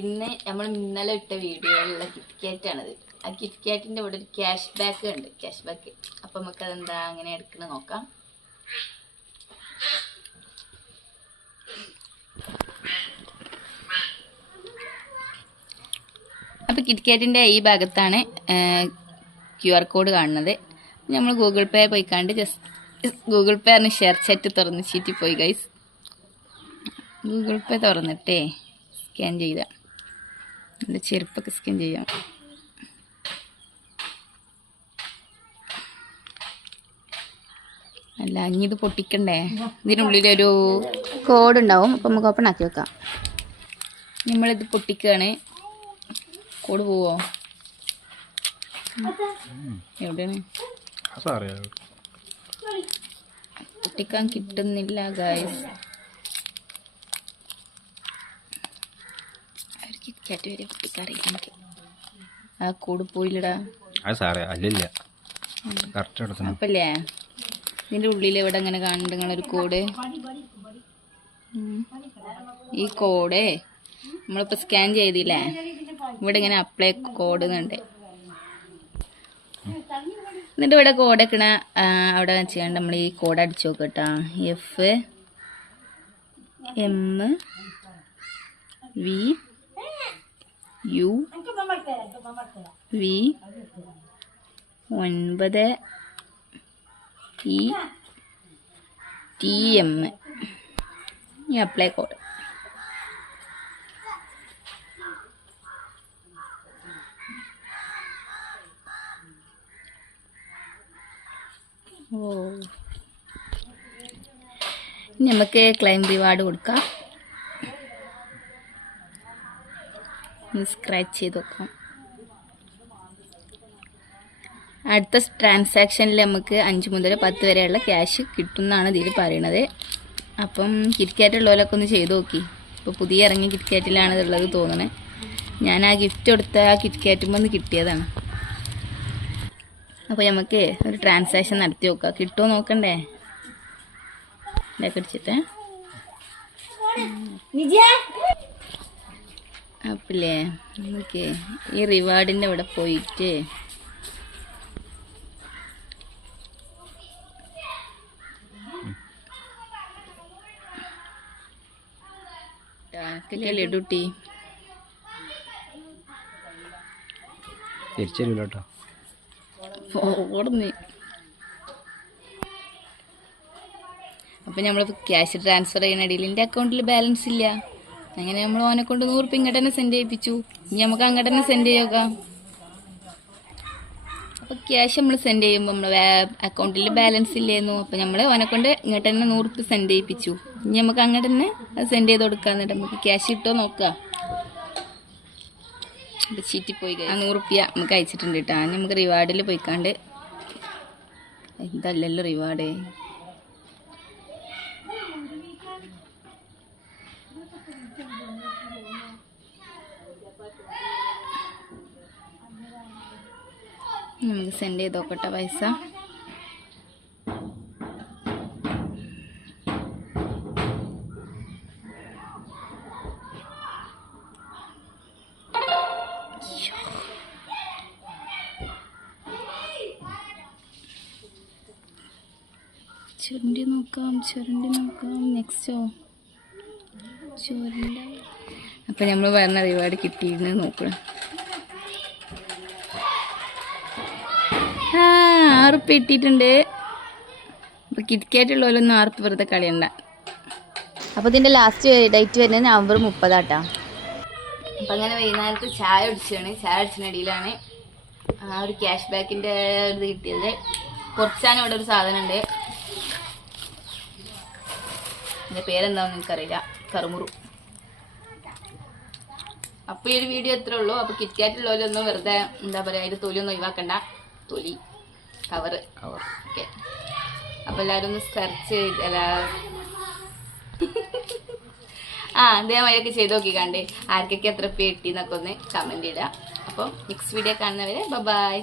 ഇന്ന് നമ്മൾ ഇന്നലെ ഇട്ട വീഡിയോയിലുള്ള കിറ്റ്കാറ്റാണിത്. ആ കിറ്റ്കാറ്റിൻ്റെ ഇവിടെ ഒരു ക്യാഷ് ബാക്ക് ഉണ്ട്, ക്യാഷ് ബാക്ക്. അപ്പം നമുക്ക് അതെന്താ അങ്ങനെ എടുക്കണ നോക്കാം. അപ്പോൾ കിറ്റ്കാറ്റിൻ്റെ ഈ ഭാഗത്താണ് QR കോഡ് കാണുന്നത്. നമ്മൾ ഗൂഗിൾ പേ പോയിക്കാണ്ട് ജസ്റ്റ് ഗൂഗിൾ പേ ആണ് ഷെയർ ചാറ്റ് തുറന്ന് ചീറ്റി പോയി ഗൈസ്. ഗൂഗിൾ പേ തുറന്നിട്ടേ സ്കാൻ ചെയ്താൽ എൻ്റെ ചെരുപ്പൊക്കെ സ്കാൻ ചെയ്യാം. അല്ല ഇനി ഇത് പൊട്ടിക്കണ്ടേ, ഇതിനുള്ളിലൊരു കോഡ് ഉണ്ടാവും. അപ്പം നമുക്ക് ഓപ്പൺ ആക്കി വെക്കാം. നമ്മളിത് പൊട്ടിക്കുകയാണ്. കോഡ് പോവോ? എവിടെയാണ് പൊട്ടിക്കാൻ കിട്ടുന്നില്ല ഗായ്സ്. കിറ്റ്കാറ്റ് വരെ പൊട്ടിക്കാറില്ല എനിക്ക്. ആ കോഡ് പോയില്ലടാ. അപ്പല്ലേ ഇതിൻ്റെ ഉള്ളിൽ ഇവിടെ ഇങ്ങനെ കാണുന്നുണ്ട് നിങ്ങളൊരു കോഡ്. ഈ കോഡ് നമ്മളിപ്പോൾ സ്കാൻ ചെയ്തില്ലേ, ഇവിടെ ഇങ്ങനെ അപ്ലൈ കോഡ് എന്നുണ്ട്. എന്നിട്ട് ഇവിടെ കോഡ് വെക്കണ അവിടെ വെച്ചുകൊണ്ട് നമ്മൾ ഈ കോഡ് അടിച്ചു നോക്കട്ടാ. FMUV9ETM ഈ അപ്ലൈ കോഡ്. നമുക്ക് ക്ലൈം റിവാർഡ് കൊടുക്കാം. സ്ക്രാച്ച് ചെയ്ത് നോക്കാം. അടുത്ത ട്രാൻസാക്ഷനിൽ നമുക്ക് 5 മുതൽ 10 വരെയുള്ള ക്യാഷ് കിട്ടുമെന്നാണ് ഇതിൽ പറയണത്. അപ്പം കിറ്റ്കാറ്റ് ഉള്ളവരൊക്കെ ഒന്ന് ചെയ്ത് നോക്കി. ഇപ്പോൾ പുതിയ ഇറങ്ങിയ കിറ്റ്കാറ്റിലാണ് ഇതുള്ളത് തോന്നണേ. ഞാൻ ആ ഗിഫ്റ്റ് കൊടുത്ത ആ കിറ്റ്കാറ്റുമ്പോൾ ഒന്ന് കിട്ടിയതാണ്. അപ്പോൾ നമുക്ക് ഒരു ട്രാൻസാക്ഷൻ നടത്തി നോക്കാം. കിട്ടുമോ നോക്കണ്ടേ? ഇതൊക്കെ അടിച്ചിട്ട് അപ്പല്ലേ നമുക്ക് ഈ റിവാർഡിൻ്റെ ഇവിടെ പോയിട്ട് ലഡുട്ടി തിരിച്ചറിയില്ലോട്ടോ. ഓടുന്നു. അപ്പം നമ്മളിപ്പോൾ ക്യാഷ് ട്രാൻസ്ഫർ ചെയ്യുന്ന ഇടയിൽ എൻ്റെ അക്കൗണ്ടിൽ ബാലൻസ് ഇല്ല. അങ്ങനെ നമ്മൾ ഓനെ കൊണ്ട് 100 രൂപ ഇങ്ങോട്ട് തന്നെ സെൻഡ് ചെയ്യിപ്പിച്ചു. ഇനി നമുക്ക് അങ്ങോട്ട് തന്നെ സെൻഡ് ചെയ്യുക. അപ്പോൾ ക്യാഷ് നമ്മൾ സെൻഡ് ചെയ്യുമ്പോൾ നമ്മൾ അക്കൗണ്ടിൽ ബാലൻസ് ഇല്ലായിരുന്നു. അപ്പോൾ നമ്മൾ ഓനെ കൊണ്ട് ഇങ്ങോട്ട് തന്നെ 100 രൂപ സെൻഡ് ചെയ്യിപ്പിച്ചു. ഇനി നമുക്ക് അങ്ങോട്ട് തന്നെ അത് സെൻഡ് ചെയ്ത് കൊടുക്കുക. എന്നിട്ട് നമുക്ക് ക്യാഷ് കിട്ടുമോ നോക്കുക. അപ്പോൾ ചീറ്റിപ്പോയി 100 രൂപ നമുക്ക് അയച്ചിട്ടുണ്ട് കേട്ടോ. നമുക്ക് റിവാർഡിൽ പോയിക്കാണ്ട് ഇതല്ലല്ലോ റിവാർഡ്. നമുക്ക് സെൻഡ് ചെയ്ത് നോക്കട്ടെ പൈസ. ചുരണ്ടി നോക്കാം. നെക്സ്റ്റോ ചുരണ്ട. അപ്പം നമ്മൾ പറഞ്ഞ റിവാർഡ് കിട്ടിയിരുന്നു നോക്കണം. 6 രൂപ ഇട്ടിട്ടുണ്ട്. അപ്പോൾ കിറ്റ്കാറ്റ് ഉള്ളവരൊന്നും 6 രൂപ വെറുതെ കളയണ്ട. അപ്പോൾ ഇതിൻ്റെ ലാസ്റ്റ് ഡേറ്റ് വരുന്നത് നവംബർ 30 ആട്ടോ. അപ്പം അങ്ങനെ വൈകുന്നേരത്ത് ചായ അടിച്ചതിനിടയിലാണ് ആ ഒരു ക്യാഷ് ബാക്കിൻ്റെ ഇത് കിട്ടിയത്. കുറച്ചാണ് ഇവിടെ ഒരു സാധനം ഉണ്ട്. എൻ്റെ പേരെന്താണെന്ന് എനിക്കറിയില്ല. കറുമുറു. അപ്പോൾ ഈ ഒരു വീഡിയോ എത്ര ഉള്ളൂ. അപ്പോൾ കിറ്റ്കാറ്റ് ഉള്ളവരൊന്നും വെറുതെ എന്താ പറയുക, അതിൻ്റെ തൊലിയൊന്നും ഒഴിവാക്കണ്ട. തൊലി കവർ ഓക്കെ. അപ്പോൾ എല്ലാവരും ഒന്ന് സെർച്ച് ചെയ്തല്ല അതേമാതിരിയൊക്കെ ചെയ്ത് നോക്കി കണ്ടേ ആർക്കൊക്കെ എത്ര കിട്ടി എന്നൊക്കെ ഒന്ന് കമൻറ്റ് ഇടുക. അപ്പോൾ നെക്സ്റ്റ് വീഡിയോ കാണുന്നവരെ ബൈ.